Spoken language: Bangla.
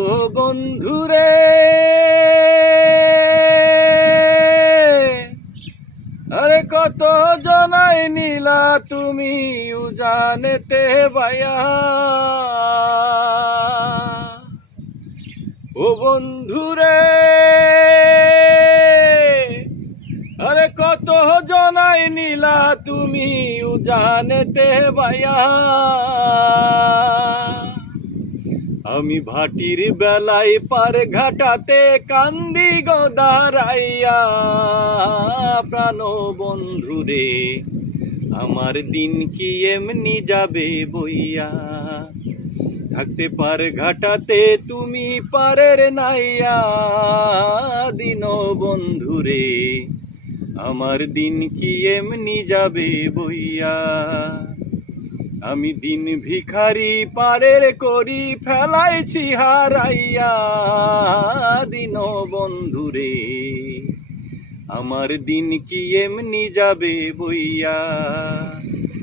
ও বন্ধুরে, আরে কত জনাই নিলা তুমি উজানেতে বায়া। ও বন্ধুরে, আরে কত জনাই নিলা তুমি উজানেতে বায়া। আমি ভাটির বেলায় পার ঘাটাতে কান্দি গো দাঁড়াইয়া। প্রাণ বন্ধুরে, আমার দিন কি এমনি যাবে বইয়া। থাকতে পার ঘাটাতে তুমি পারের নাইয়া। দিন বন্ধুরে, আমার দিন কি এমনি যাবে বইয়া। আমি দিন ভিখারি পারের করি ফেলাইছি হারাইয়া। দিন বন্ধুরে, আমার দিন কি এমনি যাবে বইয়া।